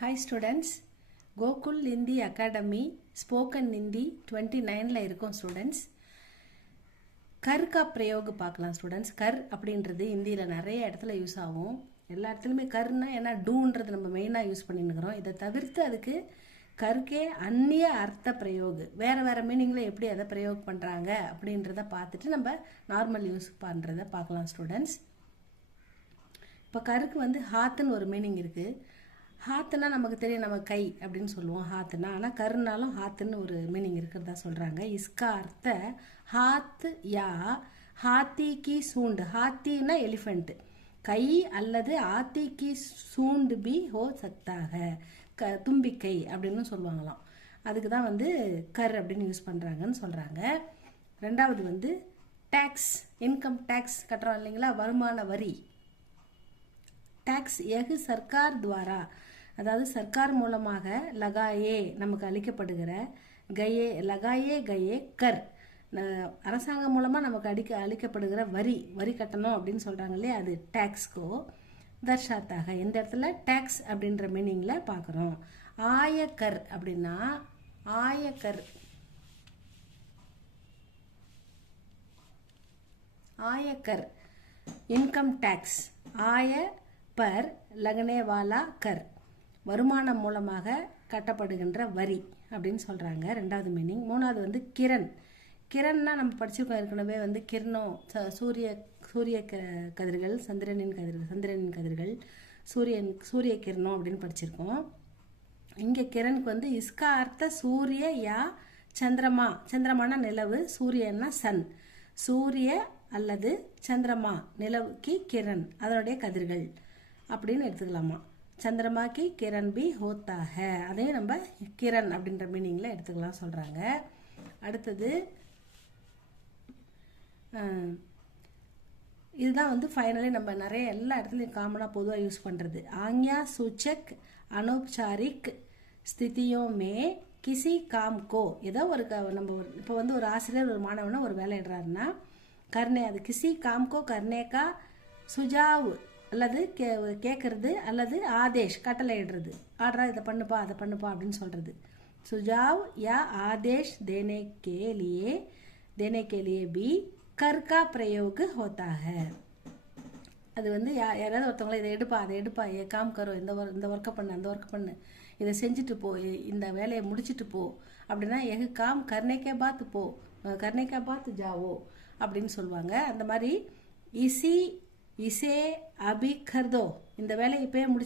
Hi students, Gokul Hindi Academy Spoken Hindi 29ல இருக்கும் students. கர் கா பிரயோக பார்க்கலாம் ஸ்டூடெண்ட்ஸ். கர் அப்படின்றது இந்தியில் நிறைய இடத்துல யூஸ் ஆகும். எல்லா இடத்துலையுமே கர்னா ஏன்னா டூன்றது நம்ம மெயினாக யூஸ் பண்ணின்னுக்கிறோம். இதை தவிர்த்து அதுக்கு கருக்கே அந்நிய அர்த்த பிரயோக வேறு மீனிங்கில் எப்படி அதை பிரயோக பண்ணுறாங்க அப்படின்றத பார்த்துட்டு நம்ம நார்மல் யூஸ் பண்ணுறத பார்க்கலாம் ஸ்டூடெண்ட்ஸ். இப்போ கருக்கு வந்து ஹாத்துன்னு ஒரு மீனிங் இருக்குது. ஹாத்துனா நமக்கு தெரியும், நம்ம கை அப்படின்னு சொல்லுவோம் ஹாத்துனா. ஆனால் கருனாலும் ஹாத்துன்னு ஒரு மீனிங் இருக்கிறதா சொல்கிறாங்க. இஸ்கா அர்த்த ஹாத் யா ஹாத்தி கி சூண்டு. ஹாத்தின்னா எலிஃபெண்ட். கை அல்லது ஆத்தி கி சூண்டு பி ஹோ சத்தாக. தும்பிக்கை அப்படின்னு சொல்லுவாங்களாம். அதுக்கு தான் வந்து கர் அப்படின்னு யூஸ் பண்ணுறாங்கன்னு சொல்கிறாங்க. ரெண்டாவது வந்து டேக்ஸ், இன்கம் டேக்ஸ் கட்டுறோம் இல்லைங்களா, வருமான வரி. டேக்ஸ் எகு சர்க்கார் துவாரா, அதாவது சர்க்கார் மூலமாக லகாயே நமக்கு அளிக்கப்படுகிற கயே லகாயே கயே கர், அரசாங்கம் மூலமாக நமக்கு அளிக்கப்படுகிற வரி கட்டணும் அப்படின்னு சொல்கிறாங்க இல்லையா, அது டேக்ஸ்கோ தர்ஷாத்தாக. இந்த இடத்துல டேக்ஸ் அப்படின்ற மீனிங்கில் பார்க்குறோம். ஆயக்கர் அப்படின்னா ஆயக்கர் இன்கம் டேக்ஸ். ஆய பர் லகனே வாலா கர், வருமானம் மூலமாக கட்டப்படுகின்ற வரி அப்படின்னு சொல்கிறாங்க. ரெண்டாவது மீனிங். மூணாவது வந்து கிரண். கிரண்னா நம்ம படிச்சிருக்கோம் ஏற்கனவே, வந்து கிரணம் சூரிய கதிர்கள், சந்திரனின் கதிர்கள், சூரிய கிரணம் அப்படின்னு படிச்சிருக்கோம். இங்கே கிரணுக்கு வந்து இஸ்கா அர்த்த சூரிய யா சந்திரமா. சந்திரமான நிலவு, சூரியன்னா சன். சூரிய அல்லது சந்திரமா நிலவுக்கு கிரண், அதனுடைய கதிர்கள் அப்படின்னு எடுத்துக்கலாமா. சந்திரமா கி கிரண் பி ஹோத்தா ஹை, அதையும் நம்ம கிரண் அப்படின்ற மீனிங்கில் எடுத்துக்கலாம் சொல்கிறாங்க. அடுத்தது இதுதான் வந்து ஃபைனலி நம்ம நிறைய எல்லா இடத்துலையும் காமனாக பொதுவாக யூஸ் பண்ணுறது. ஆங்யா சூச்சக் அனௌபச்சாரிக் ஸ்திதியோ மே கிசி காம் கோ. ஏதோ ஒரு நம்ம இப்போ வந்து ஒரு ஆசிரியர் ஒரு மாணவனை ஒரு வேலை இடுறாருன்னா கர்னே, அது கிசி காம்கோ கர்னேக்கா சுஜாவ் அல்லது கேட்கறது அல்லது ஆதேஷ் கட்டளை இடுறது. ஆர்டரா இதை பண்ணுப்பா அதை பண்ணுப்பா அப்படின்னு சொல்கிறது. சுஜாவ் யா ஆதேஷ் தேனே கே லியே பி கர் கா பிரயோக ஹோத்தா ஹை. அது வந்து யாராவது ஒருத்தவங்களை இதை எடுப்பா அதை எடுப்பா, காம் கரோ, இந்த ஒர்க்கை பண்ணு அந்த ஒர்க் பண்ணு, இதை செஞ்சுட்டு போ, இந்த வேலையை முடிச்சுட்டு போ அப்படின்னா எகு காம் கர்னேக்கே பாத்து போ, கர்னேக்கா பாத்து ஜாவோ அப்படின்னு சொல்லுவாங்க. அந்த மாதிரி இசே அபி கர்தோ, இந்த வேலையை இப்போயே முடிச்சு